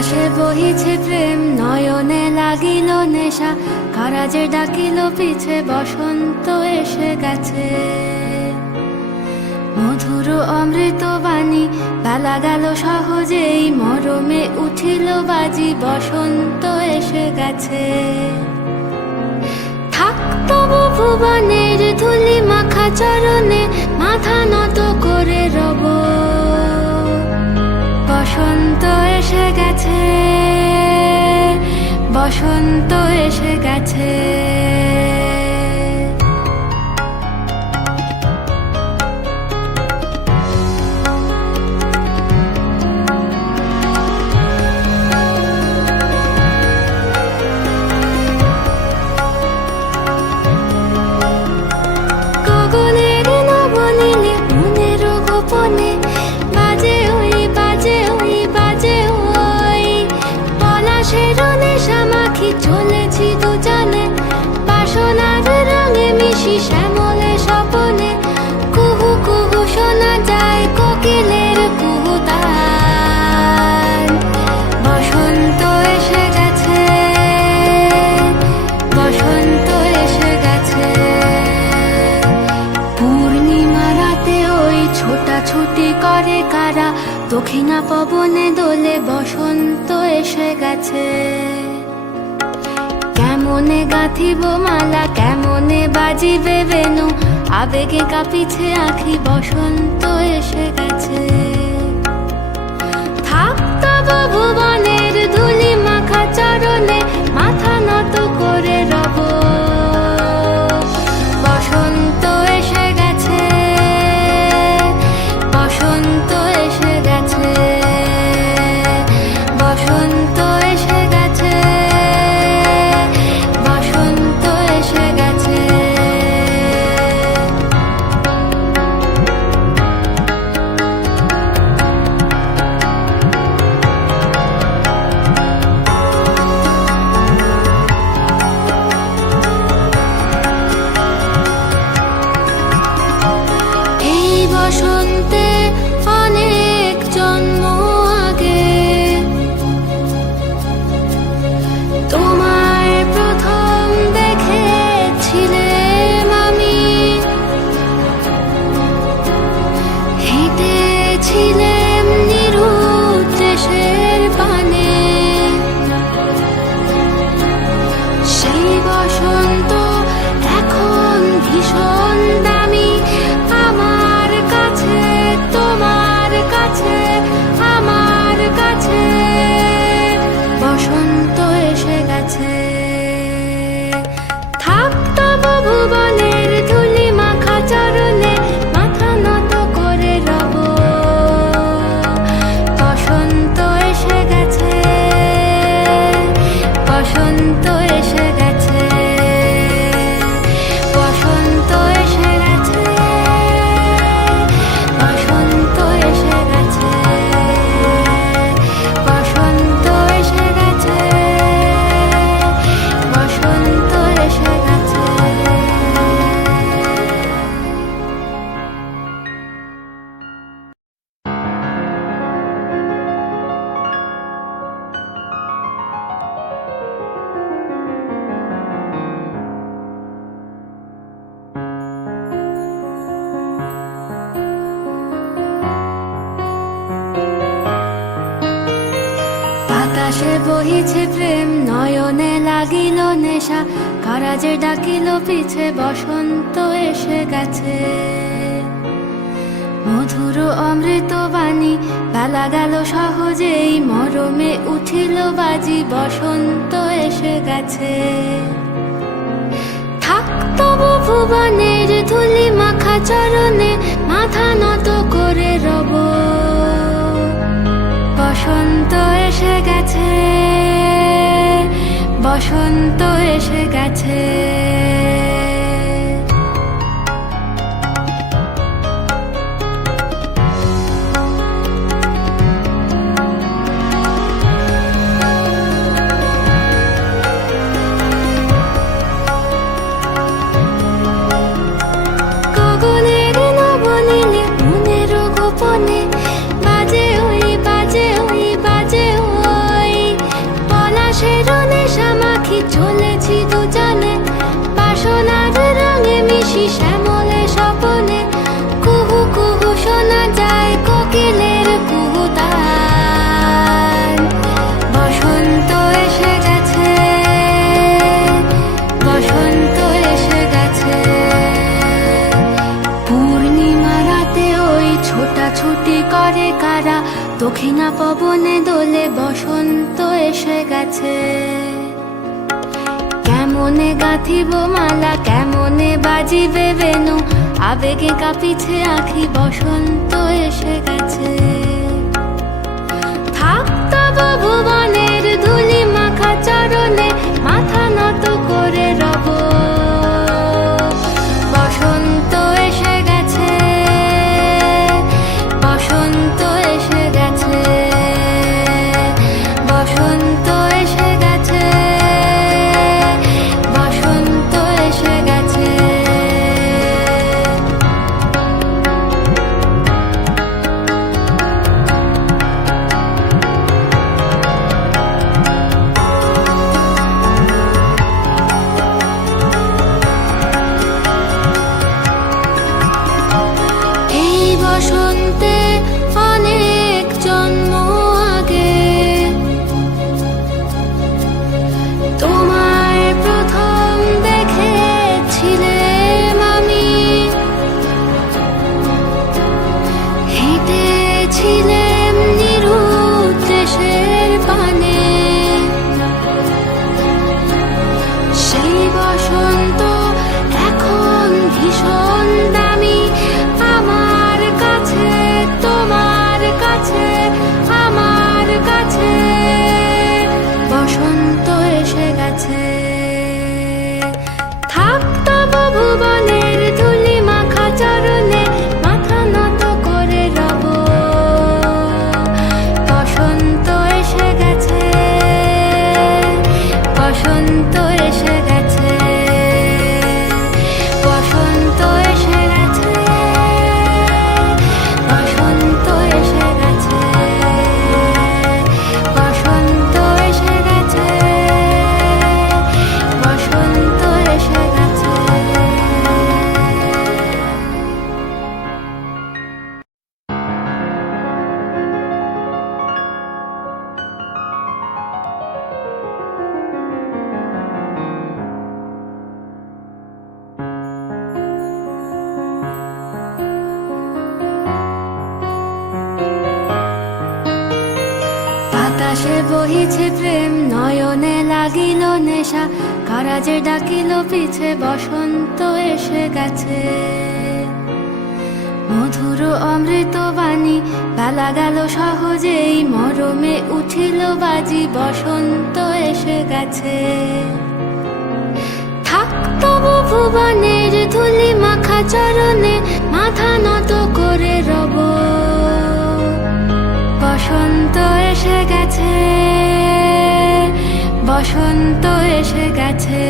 বাতাসে বহিছে প্রেম, নয়নে লাগিল নেশা, কারাজে ডাকিল পিছে, বসন্ত এসে গেছে। মধুর অমৃত বাণী, বেলা গেল সহজেই, মরমে উঠিল বাজি, বসন্ত এসে গেছে। থাক তবু ভুবনের ধুলি মাখা চরণে, মাথা নত করে রব। বসন্ত এসে গেছে, বসন্ত এসে গেছে। গগনের নবনীলে মনের গোপনে, বাজে ওই বাজে ওই বাজে ওই, পলাশের নেশা মাখি চলেছি দুজনে, বাসনার রঙে মিশি শ্যামলে স্বপনে। কুহু কুহু শোনা যায় কোকিলের কুহুতান। বসন্ত এসে গেছে, বসন্ত এসে গেছে। পূর্ণিমা রাতে ওই ছোটাছুটি করে কারা, দক্ষিণা পবনে দোলে, বসন্ত এসে গেছে। কেমনে গাঁথিব মালা, কেমনে বাজিবে বেনু, আবেগে কাঁপিছে আঁখি, বসন্ত এসে গেছে। থাক তবু ভুবনের ধুলি মাখা চরণে, মাথা নত করে রব। বসন্ত এসে গেছে, বসন্ত এসে গেছে, বসন্ত এসে গেছে, বসন্ত এসে গেছে। এই বসন্তে অনেক জন্ম আগে, তোমায় প্রথম দেখেছিলাম আমি। হেঁটেছিলাম নিরুৎ দেশের পানে, সেই বসন্ত এখন ভীষণ দামি আমার কাছে, তোমার কাছে, আমার কাছে। বসন্ত এসে গেছে। থাক তবু ভুবনের ধুলি মাখা চরণে, মাথা নত করে রব। বসন্ত এসে গেছে, বসন্ত এসে গেছে, বসন্ত এসে গেছে, বসন্ত এসে গেছে, বসন্ত এসে গেছে, বসন্ত এসে গেছে। বাতাসে বহিছে প্রেম, নয়নে লাগিল নেশা, কারাজে ডাকিল পিছে, বসন্ত এসে গেছে। মধুর অমৃত বাণী, বেলা গেল সহজেই, মরমে উঠিল বাজি, বসন্ত এসে গেছে। থাক তবু ভুবনের ধুলি মাখা চরণে, মাথা নত করে রব। বসন্ত এসে গেছে, বসন্ত এসে গেছে। গগনের নবনীলে মনের গোপনে, বাজে ওই বাজে ওই বাজে ওই, করে কারা, দক্ষিণা পবনে দোলে বসন্ত এসে গেছে। কেমনে গাঁথিব মালা, কেমনে বাজিবে বেনু, আবেগে কাঁপিছে আখি, বসন্ত এসে গেছে। থাক তব ভুবনের ধুলি মাখা চরণে, মাথা নত করে রব। বসন্ত এসে গেছে, বসন্ত এসে গেছে, বসন্ত এসে গেছে, বসন্ত এসে গেছে। এই বসন্তে অনেক জন্ম আগে তোমায় প্রথম দেখেছিলাম আমি। হেঁটেছিলাম নিরুৎ দেশের পানে, সেই বসন্ত এখন ভীষণ দামি আমার কাছে, তোমার কাছে, আমার কাছে। বসন্ত এসে গেছে। থাক তব ভুবনের ধুলি মাখা চরণে, মাথা নত করে রব। বসন্ত এসে গেছে, বসন্ত এসে গেছে, বসন্ত এসে গেছে, বসন্ত এসে গেছে, বসন্ত এসে গেছে, বসন্ত এসে গেছে। বাতাসে বহিছে প্রেম, নয়নে লাগিল নেশা, কারাজে ডাকিল পিছে, বসন্ত এসে গেছে। মধুর অমৃত বাণী, বেলা গেল সহজেই, মরমে উঠিল বাজি, বসন্ত এসে গেছে। থাক তব ভুবনের ধুলি মাখা চরণে, মাথা নত করে রব। বসন্ত এসে গেছে, বসন্ত এসে গেছে।